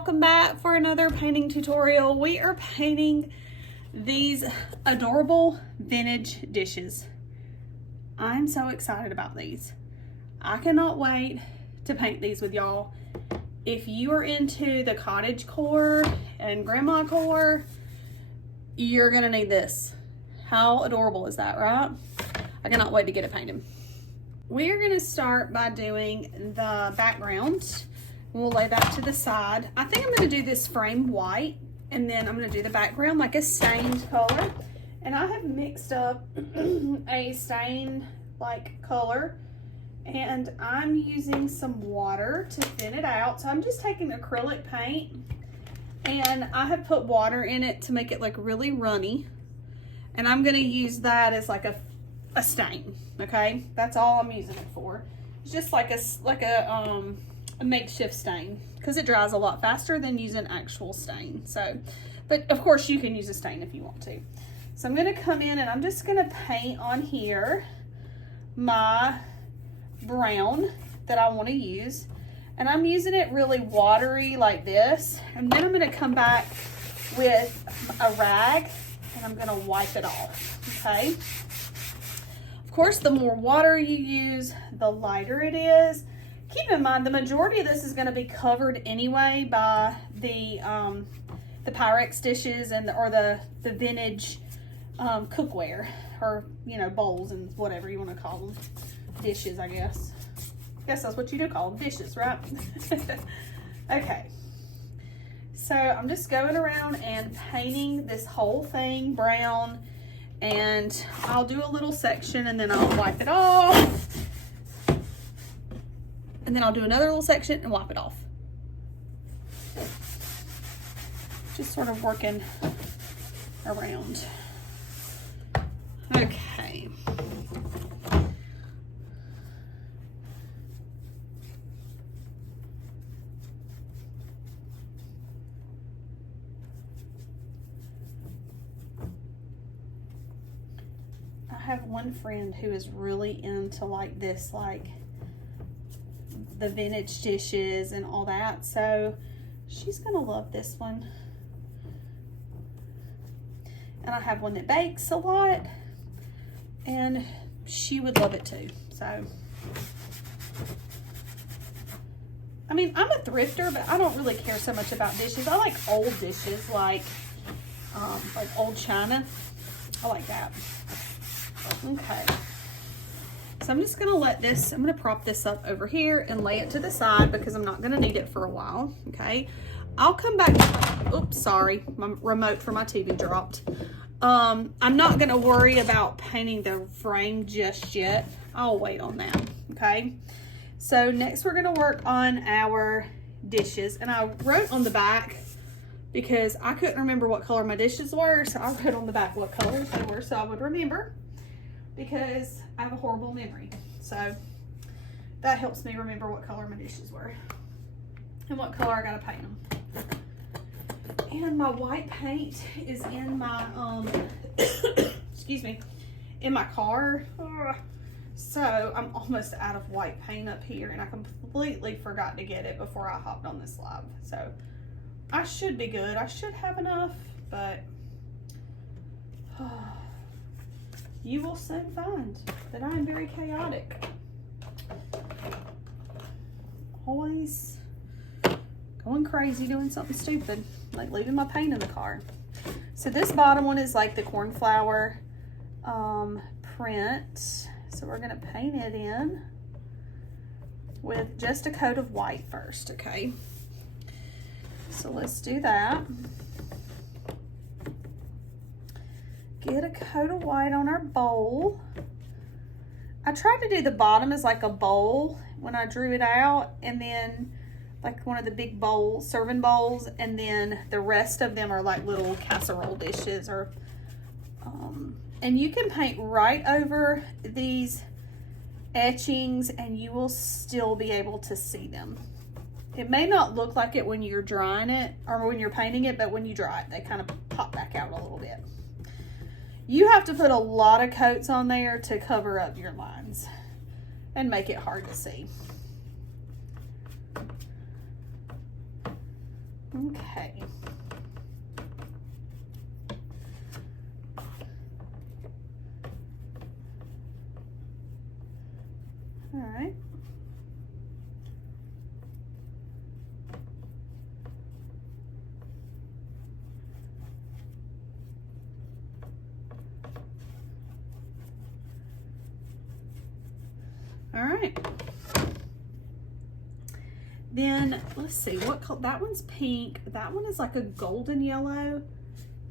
welcome back for another painting tutorial. We are painting these adorable vintage dishes. I'm so excited about these. I cannot wait to paint these with y'all. If you are into the cottage core and grandma core, you're gonna need this. How adorable is that, right? I cannot wait to get it painted. We are gonna start by doing the background. We'll lay that to the side. I think I'm gonna do this frame white, and then I'm gonna do the background like a stained color. And I have mixed up a stained like color, and I'm using some water to thin it out. So I'm just taking acrylic paint, and I have put water in it to make it like really runny. And I'm gonna use that as like a stain, okay? That's all I'm using it for. It's just like a makeshift stain, because it dries a lot faster than using actual stain. So, but of course you can use a stain if you want to. So I'm gonna come in and I'm just gonna paint on here my brown that I want to use, and I'm using it really watery like this, and then I'm gonna come back with a rag and I'm gonna wipe it off, okay? Of course, the more water you use, the lighter it is. Keep in mind, the majority of this is going to be covered anyway by the Pyrex dishes and or the vintage cookware, or bowls and whatever you want to call them, dishes. I guess that's what you do call them, dishes, right? Okay, so I'm just going around and painting this whole thing brown, and I'll do a little section and then I'll wipe it off. And then I'll do another little section and wipe it off. Just sort of working around. Okay. I have one friend who is really into like this, like the vintage dishes and all that, so she's gonna love this one. And I have one that bakes a lot, and she would love it too. So I mean, I'm a thrifter, but I don't really care so much about dishes. I like old dishes, like old china. I like that. Okay. So I'm just gonna I'm gonna prop this up over here and lay it to the side because I'm not gonna need it for a while, okay? I'll come back, oops, sorry, my remote for my TV dropped. I'm not gonna worry about painting the frame just yet. I'll wait on that, okay? So next we're gonna work on our dishes, and I wrote on the back because I couldn't remember what color my dishes were, so I wrote on the back what colors they were so I would remember, because I have a horrible memory. So that helps me remember what color my dishes were and what color I gotta paint them. And my white paint is in my, excuse me, in my car. So I'm almost out of white paint up here, and I completely forgot to get it before I hopped on this live. So I should be good. I should have enough, but you will soon find that I am very chaotic. Always going crazy doing something stupid, like leaving my paint in the car. So this bottom one is like the cornflower print. So we're gonna paint it in with just a coat of white first, okay? So let's do that. Get a coat of white on our bowl. I tried to do the bottom as like a bowl when I drew it out, and then like one of the big bowls, serving bowls, and then the rest of them are like little casserole dishes, or and you can paint right over these etchings and you will still be able to see them. It may not look like it when you're drying it or when you're painting it, but when you dry it, they kind of pop back out a little bit. You have to put a lot of coats on there to cover up your lines and make it hard to see. Okay. All right. All right. Then let's see what color. That one's pink. That one is like a golden yellow,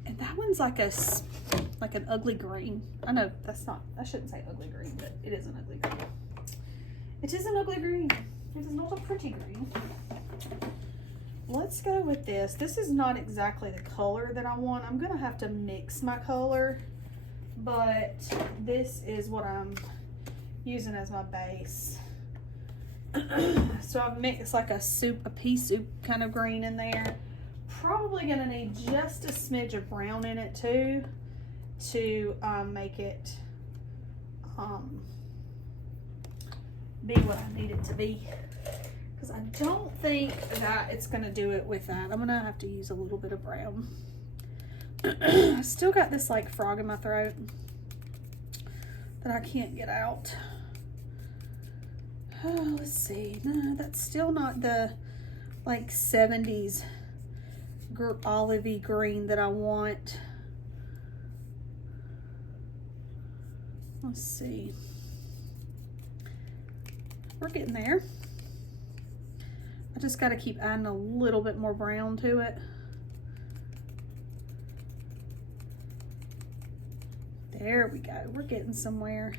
and that one's like an ugly green. I know that's not. I shouldn't say ugly green, but it is an ugly green. It is an ugly green. It is not a pretty green. Let's go with this. This is not exactly the color that I want. I'm gonna have to mix my color, but this is what I'm using as my base. So I've mixed like a pea soup kind of green in there. Probably gonna need just a smidge of brown in it too, to make it be what I need it to be. Because I don't think that it's gonna do it with that. I'm gonna have to use a little bit of brown. I still got this like frog in my throat that I can't get out. Oh, let's see. No, that's still not the like 70s olivey green that I want. Let's see. We're getting there. I just got to keep adding a little bit more brown to it. There we go. We're getting somewhere.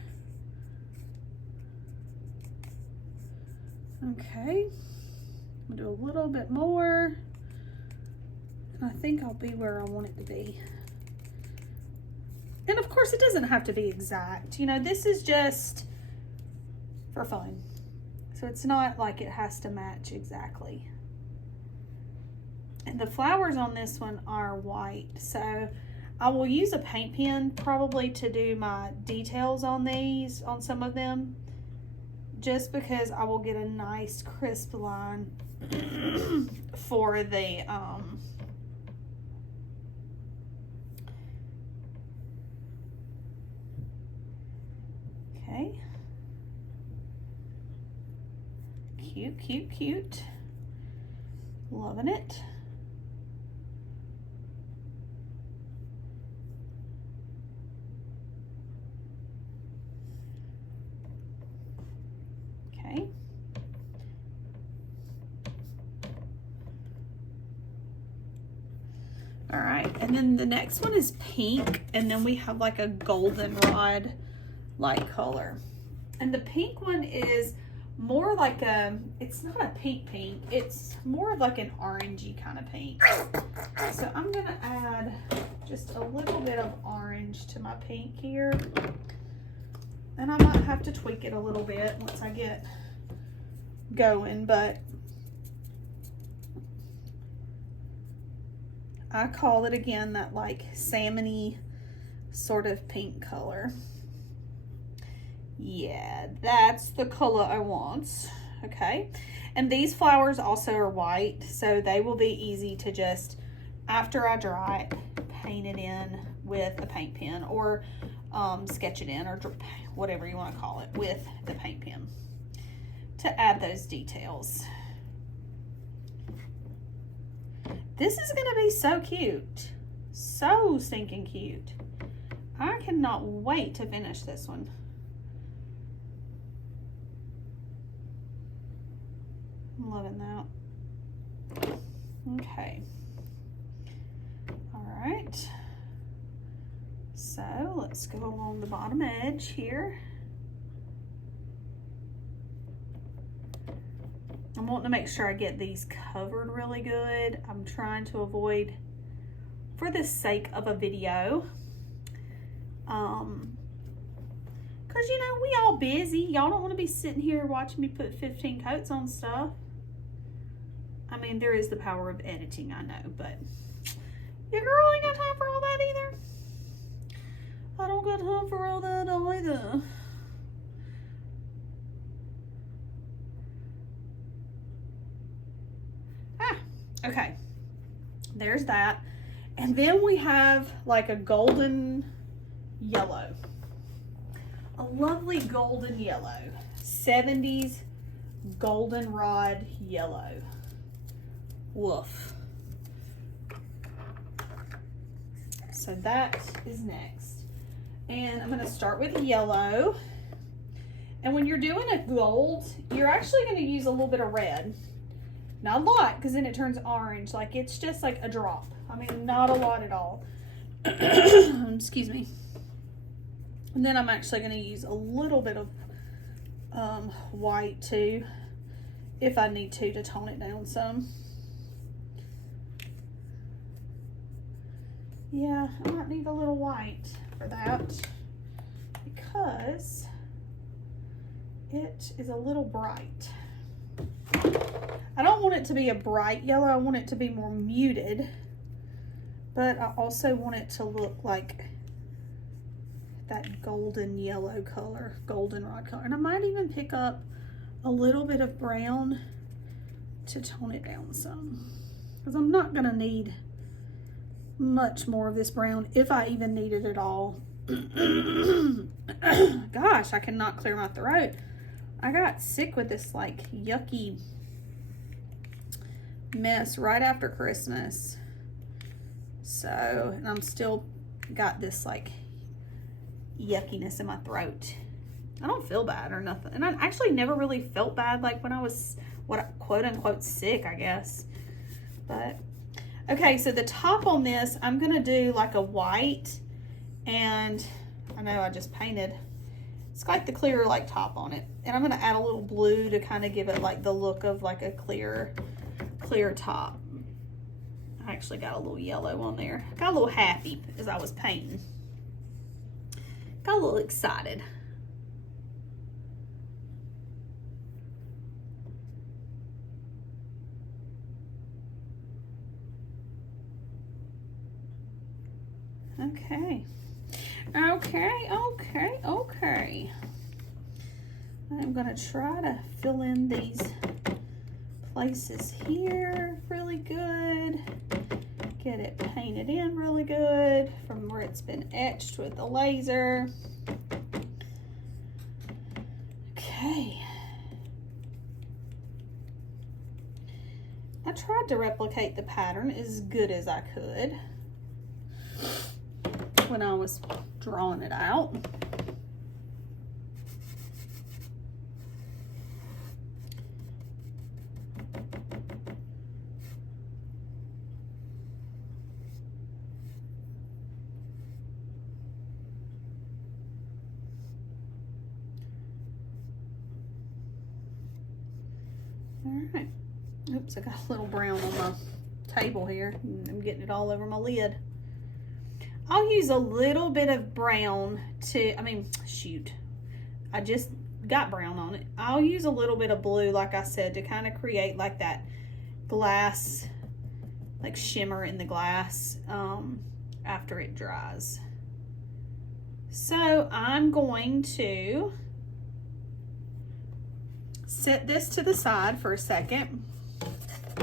Okay. I'm gonna do a little bit more. And I think I'll be where I want it to be. And of course, it doesn't have to be exact. You know, this is just for fun. So it's not like it has to match exactly. And the flowers on this one are white. So I will use a paint pen probably to do my details on these, on some of them. Just because I will get a nice crisp line for the okay. Cute, cute, cute. Loving it. Okay. All right, and then the next one is pink, and then we have like a goldenrod light color. And the pink one is more like it's not a pink, it's more of like an orangey kind of pink. So I'm gonna add just a little bit of orange to my pink here. And I might have to tweak it a little bit once I get going, but I call it again that like salmony sort of pink color. Yeah, that's the color I want. Okay, and these flowers also are white, so they will be easy to just, after I dry it, paint it in with a paint pen, or sketch it in, or whatever you want to call it, with the paint pen to add those details. This is gonna be so cute, so stinking cute. I cannot wait to finish this one. I'm loving that. Okay. All right. So let's go along the bottom edge here. I'm wanting to make sure I get these covered really good. I'm trying to avoid, for the sake of a video, because you know, we all busy. Y'all don't want to be sitting here watching me put 15 coats on stuff. I mean, there is the power of editing, I know, but your girl ain't got time for all that either. I don't got time for all that either. Okay, there's that. And then we have like a golden yellow, a lovely golden yellow, 70s goldenrod yellow. Woof. So that is next. And I'm going to start with yellow. And when you're doing a gold, you're actually going to use a little bit of red. Not a lot, because then it turns orange. Like, it's just like a drop. I mean, not a lot at all. Excuse me. And then I'm actually going to use a little bit of white too, if I need to tone it down some. Yeah, I might need a little white for that because it is a little bright. I don't want it to be a bright yellow. I want it to be more muted, but I also want it to look like that golden yellow color, goldenrod color. And I might even pick up a little bit of brown to tone it down some, because I'm not gonna need much more of this brown, if I even need it at all. Gosh, I cannot clear my throat. I got sick with this like yucky mess right after Christmas. So, and I'm still got this like yuckiness in my throat. I don't feel bad or nothing. And I actually never really felt bad like when I was quote unquote sick, I guess. But okay, so the top on this, I'm gonna do like a white, and I know I just painted. It's like the clear like top on it. And I'm gonna add a little blue to kind of give it like the look of like a clear top. I actually got a little yellow on there. Got a little happy as I was painting. Got a little excited. Okay. Okay. I'm gonna try to fill in these places here really good. Get it painted in really good from where it's been etched with the laser. Okay. I tried to replicate the pattern as good as I could when I was drawing it out. All right. Oops, I got a little brown on my table here. I'm getting it all over my lid. I'll use a little bit of brown to, I just got brown on it. I'll use a little bit of blue, like I said, to kind of create like that glass, like shimmer in the glass after it dries. So I'm going to set this to the side for a second.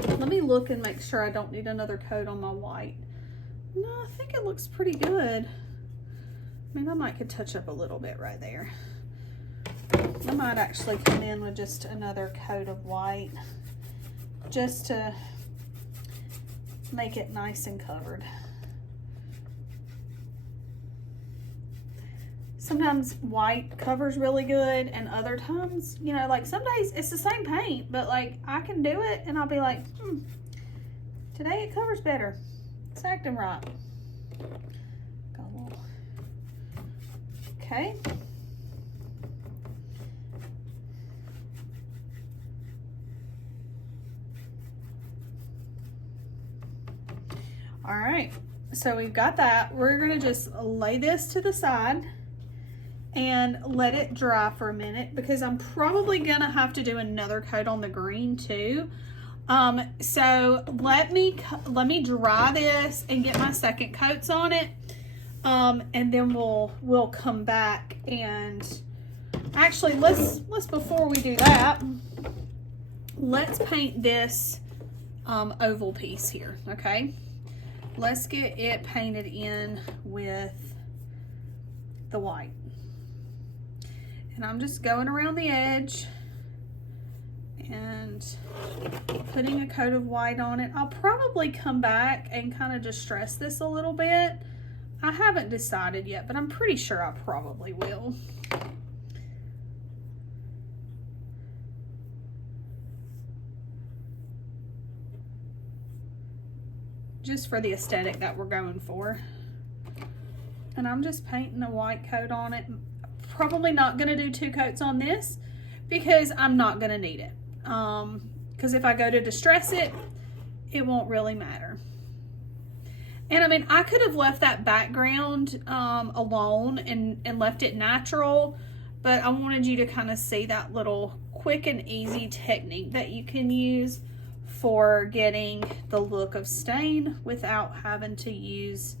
Let me look and make sure I don't need another coat on my white. No, I think it looks pretty good. I mean, I might could touch up a little bit right there. I might actually come in with just another coat of white just to make it nice and covered. Sometimes white covers really good, and other times, you know, like some days it's the same paint, but like I can do it and I'll be like, today it covers better. It's acting right. Got a little. Okay. All right, so we've got that. We're gonna just lay this to the side and let it dry for a minute, because I'm probably gonna have to do another coat on the green too. So let me dry this and get my second coats on it, and then we'll come back and actually let's before we do that, let's paint this oval piece here. Okay, let's get it painted in with the white. And I'm just going around the edge and putting a coat of white on it. I'll probably come back and kind of distress this a little bit. I haven't decided yet, but I'm pretty sure I probably will. Just for the aesthetic that we're going for. And I'm just painting a white coat on it. Probably not gonna do 2 coats on this because I'm not gonna need it. Because if I go to distress it, it won't really matter. And I mean, I could have left that background alone and left it natural, but I wanted you to kind of see that little quick and easy technique that you can use for getting the look of stain without having to use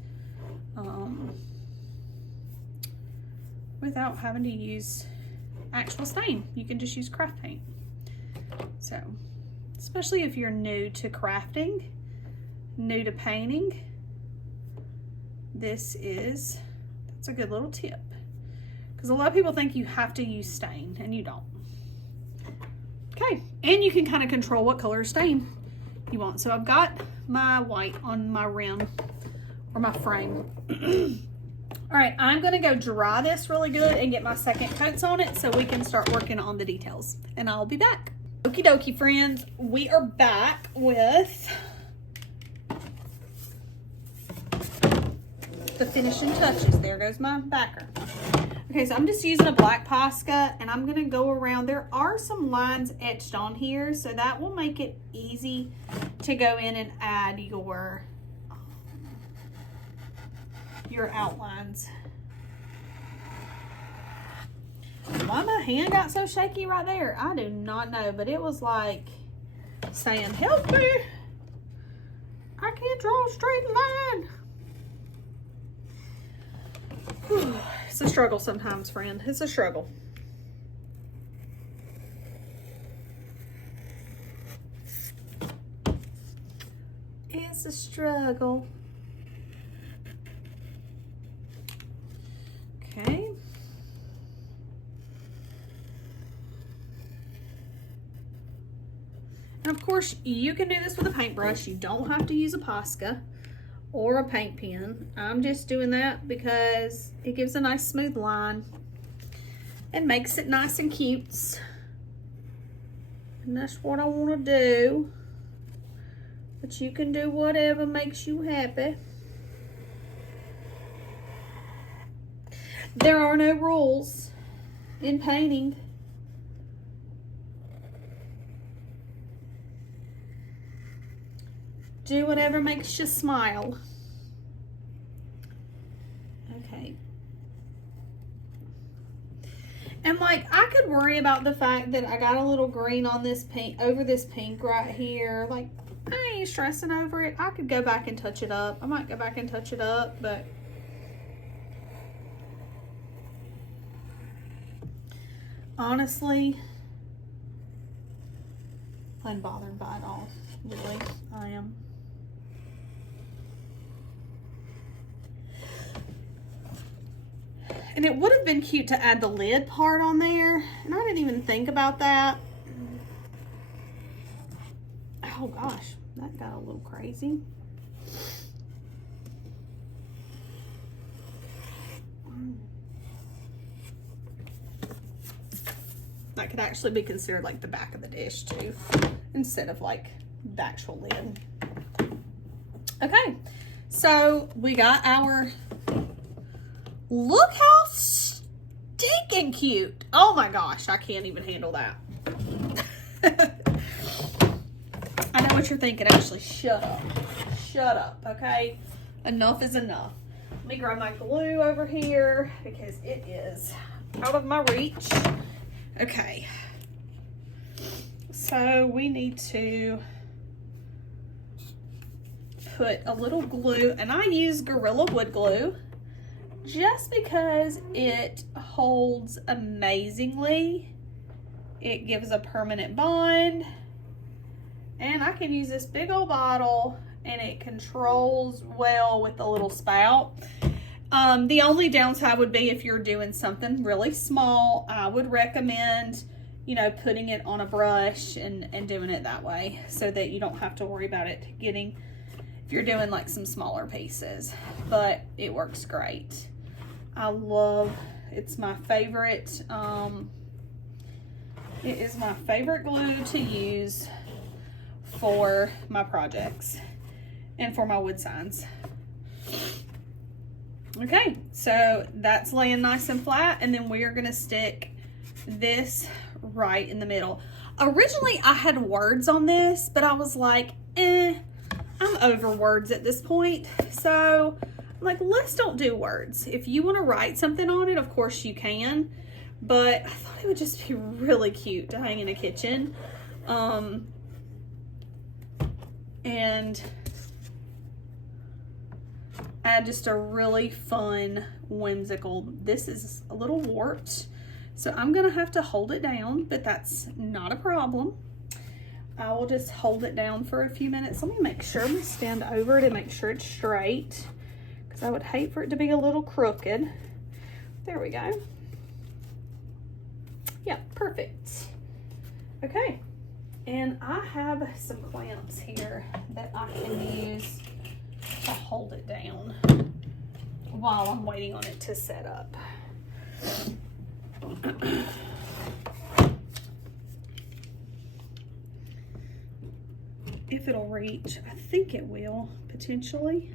actual stain. You can just use craft paint. So, especially if you're new to crafting, new to painting, that's a good little tip. Because a lot of people think you have to use stain, and you don't. Okay, and you can kind of control what color stain you want. So I've got my white on my rim, or my frame. All right, I'm gonna go dry this really good and get my second coats on it so we can start working on the details, and I'll be back. Okie dokie, friends, we are back with the finishing touches. There goes my backer. Okay, so I'm just using a black Posca, and I'm gonna go around. There are some lines etched on here, so that will make it easy to go in and add your outlines. Why my hand got so shaky right there, I do not know, but it was like saying, help me, I can't draw a straight line. Whew. It's a struggle sometimes, friend. It's a struggle. It's a struggle. Okay. And of course, you can do this with a paintbrush. You don't have to use a Posca or a paint pen. I'm just doing that because it gives a nice smooth line and makes it nice and cute. And that's what I want to do. But you can do whatever makes you happy. There are no rules in painting. Do whatever makes you smile. Okay. And like, I could worry about the fact that I got a little green on this paint, over this pink right here. Like, I ain't stressing over it. I could go back and touch it up. I might go back and touch it up, but honestly, I'm bothered by it all. Really, I am. And it would have been cute to add the lid part on there, and I didn't even think about that. Oh gosh, that got a little crazy. That could actually be considered like the back of the dish too, instead of like the actual lid. Okay, so we got our, look how stinking cute. Oh my gosh, I can't even handle that. I know what you're thinking, Ashley. Shut up. Shut up, okay? Enough is enough. Let me grab my glue over here because it is out of my reach. Okay. So we need to put a little glue, and I use Gorilla Wood Glue just because it holds amazingly. It gives a permanent bond, and I can use this big old bottle and it controls well with the little spout. The only downside would be if you're doing something really small, I would recommend, you know, putting it on a brush and doing it that way so that you don't have to worry about it getting, if you're doing like some smaller pieces. But it works great. I love, it's my favorite, it is my favorite glue to use for my projects and for my wood signs. Okay, so that's laying nice and flat, and then we are gonna stick this right in the middle. Originally, I had words on this, but I was like, I'm over words at this point. So I'm like, let's don't do words. If you wanna write something on it, of course you can, but I thought it would just be really cute to hang in a kitchen. And add just a really fun, whimsical, this is a little warped, so I'm gonna have to hold it down, but that's not a problem. I will just hold it down for a few minutes. Let me make sure, I'm gonna stand over it and make sure it's straight, because I would hate for it to be a little crooked. There we go. Yeah, perfect. Okay, and I have some clamps here that I can use to hold it down while I'm waiting on it to set up. If it'll reach, I think it will, potentially.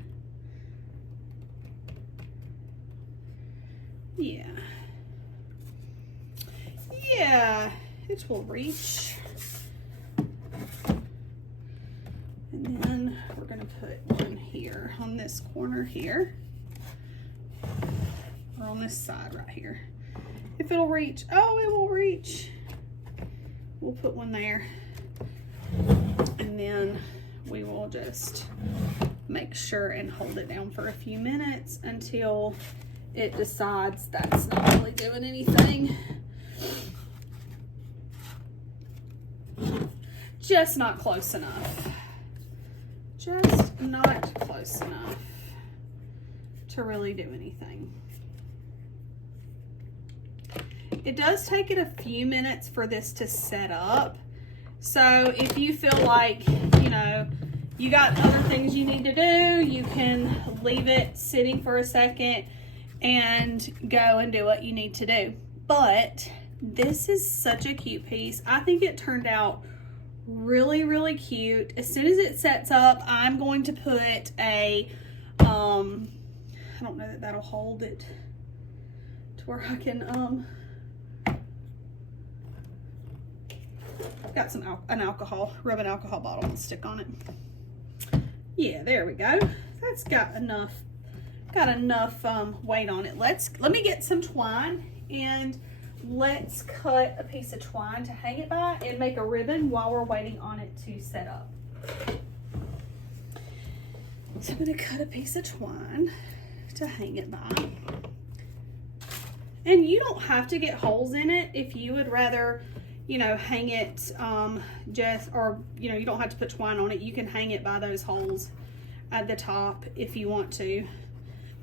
Yeah. Yeah, it will reach. And then we're gonna put one here on this corner here, or on this side right here. If it'll reach, oh, it will reach. We'll put one there. And then we will just make sure and hold it down for a few minutes until it decides that's not really doing anything. Just not close enough. Just not close enough to really do anything. It does take it a few minutes for this to set up. So if you feel like, you know, you got other things you need to do, you can leave it sitting for a second and go and do what you need to do. But this is such a cute piece. I think it turned out really, really cute. As soon as it sets up, I'm going to put a, I don't know that that'll hold it to where I can, got some an alcohol, rub an alcohol bottle and stick on it. Yeah, there we go. That's got enough weight on it. Let me get some twine and let's cut a piece of twine to hang it by and make a ribbon while we're waiting on it to set up. So I'm gonna cut a piece of twine to hang it by. And you don't have to get holes in it if you would rather, you know, hang it or, you know, you don't have to put twine on it. You can hang it by those holes at the top if you want to.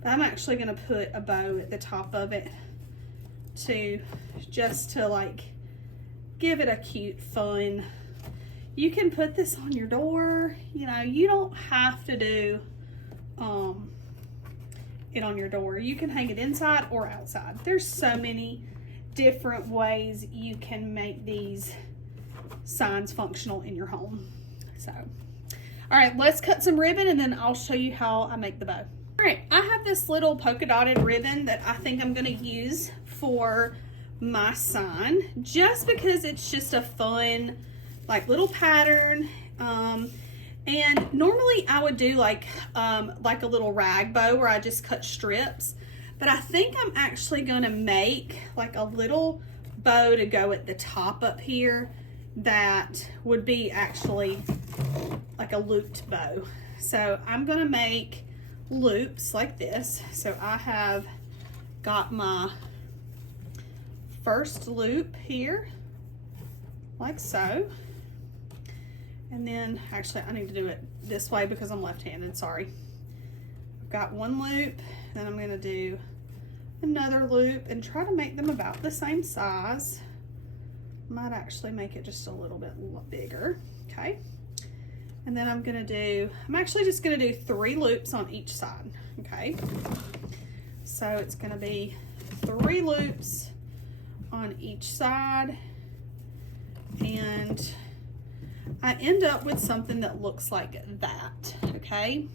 But I'm actually gonna put a bow at the top of it just to like give it a cute fun. You can put this on your door, you know, you don't have to do it on your door. You can hang it inside or outside. There's so many different ways you can make these signs functional in your home. So, all right, let's cut some ribbon and then I'll show you how I make the bow. All right, I have this little polka dotted ribbon that I think I'm gonna use for my sign, just because it's just a fun, like, little pattern. And normally I would do like a little rag bow where I just cut strips, but I think I'm actually gonna make like a little bow to go at the top up here that would be actually like a looped bow. So I'm gonna make loops like this. So I have got my first loop here, like so. And then, actually, I need to do it this way because I'm left-handed, sorry. I've got one loop, then I'm gonna do another loop and try to make them about the same size. Might actually make it just a little bit bigger, okay? And then I'm actually just gonna do 3 loops on each side, okay? So it's gonna be 3 loops on each side, and I end up with something that looks like that, okay?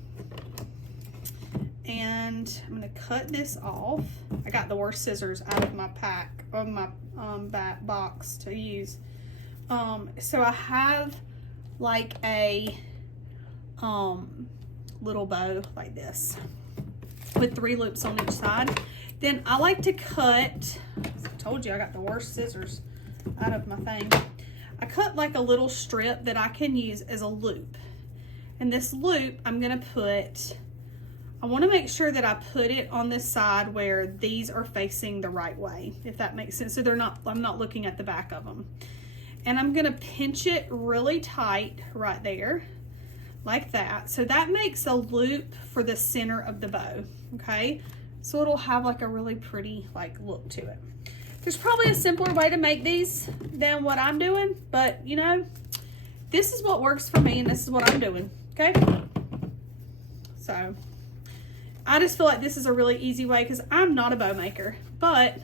And I'm gonna cut this off. I got the worst scissors out of my pack, of my back box to use. So I have like a little bow like this with 3 loops on each side. Then I like to cut, I told you I got the worst scissors out of my thing. I cut like a little strip that I can use as a loop. And this loop I'm gonna put, I wanna make sure that I put it on the side where these are facing the right way, if that makes sense. So I'm not looking at the back of them. And I'm gonna pinch it really tight right there, like that. So that makes a loop for the center of the bow, okay? So it'll have like a really pretty like look to it. There's probably a simpler way to make these than what I'm doing, but you know, this is what works for me and this is what I'm doing, okay? So I just feel like this is a really easy way because I'm not a bow maker, but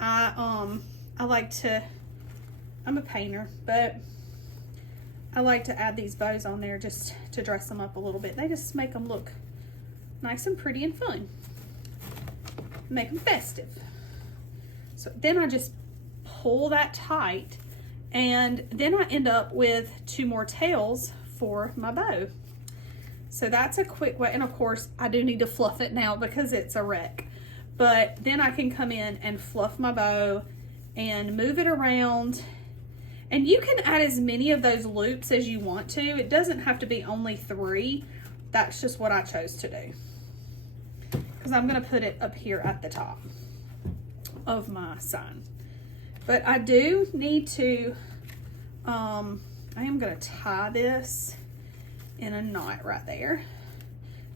I'm a painter, but I like to add these bows on there just to dress them up a little bit. They just make them look nice and pretty and fun. Make them festive. So then I just pull that tight, and then I end up with 2 more tails for my bow. So that's a quick way, and of course I do need to fluff it now because it's a wreck. But then I can come in and fluff my bow and move it around. And you can add as many of those loops as you want to. It doesn't have to be only 3. That's just what I chose to do. Because I'm gonna put it up here at the top of my sign. But I do need to, I am gonna tie this in a knot right there,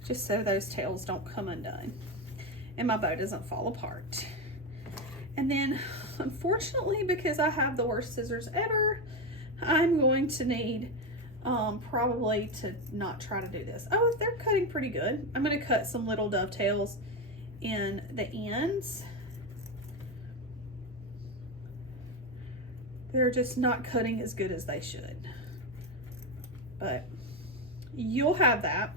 just so those tails don't come undone and my bow doesn't fall apart. And then, unfortunately, because I have the worst scissors ever, I'm going to need probably to not try to do this. Oh, they're cutting pretty good. I'm going to cut some little dovetails in the ends. They're just not cutting as good as they should. But you'll have that.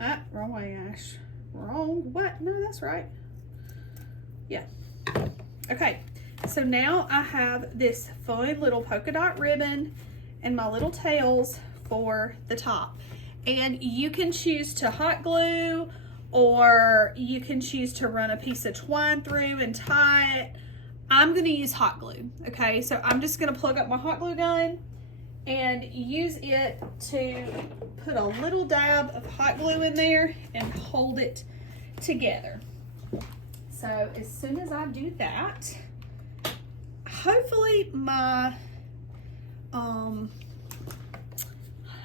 Ah, wrong way, Ash. Wrong, what? No, that's right. Yeah. Okay, so now I have this fun little polka dot ribbon and my little tails for the top. And you can choose to hot glue, or you can choose to run a piece of twine through and tie it. I'm gonna use hot glue, okay? So I'm just gonna plug up my hot glue gun and use it to put a little dab of hot glue in there and hold it together. So as soon as I do that, hopefully my, and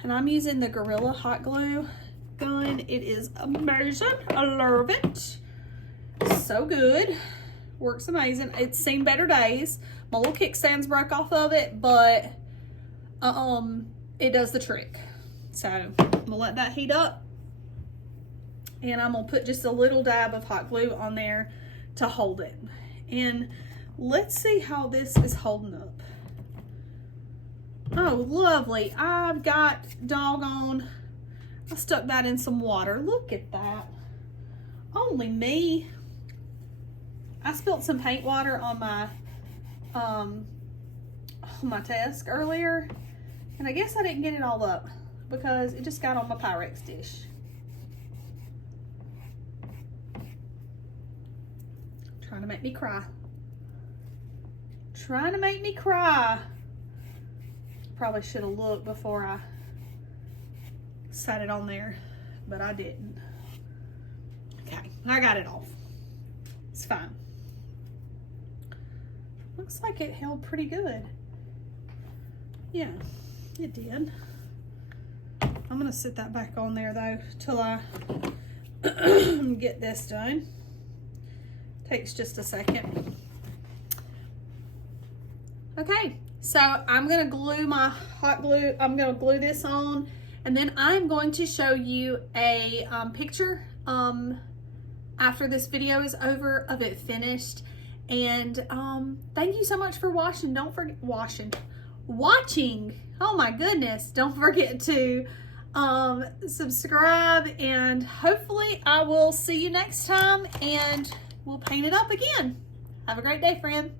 I'm using the Gorilla hot glue gun. It is amazing. I love it. So good. Works amazing. It's seen better days. My little kickstands broke off of it, but it does the trick. So I'm gonna let that heat up, and I'm gonna put just a little dab of hot glue on there to hold it. And let's see how this is holding up. Oh, lovely. I've got doggone, I stuck that in some water. Look at that. Only me. I spilled some paint water on my desk earlier, and I guess I didn't get it all up because it just got on my Pyrex dish. Trying to make me cry. Trying to make me cry. Probably should have looked before I set it on there, but I didn't. Okay, I got it off. It's fine. Looks like it held pretty good. Yeah, it did. I'm gonna sit that back on there though till I get this done. Takes just a second. Okay, so I'm gonna glue my hot glue. I'm gonna glue this on, and then I'm going to show you a picture after this video is over of it finished. And thank you so much for watching. Don't forget watching. Oh my goodness! Don't forget to subscribe, and hopefully I will see you next time, and we'll paint it up again. Have a great day, friend.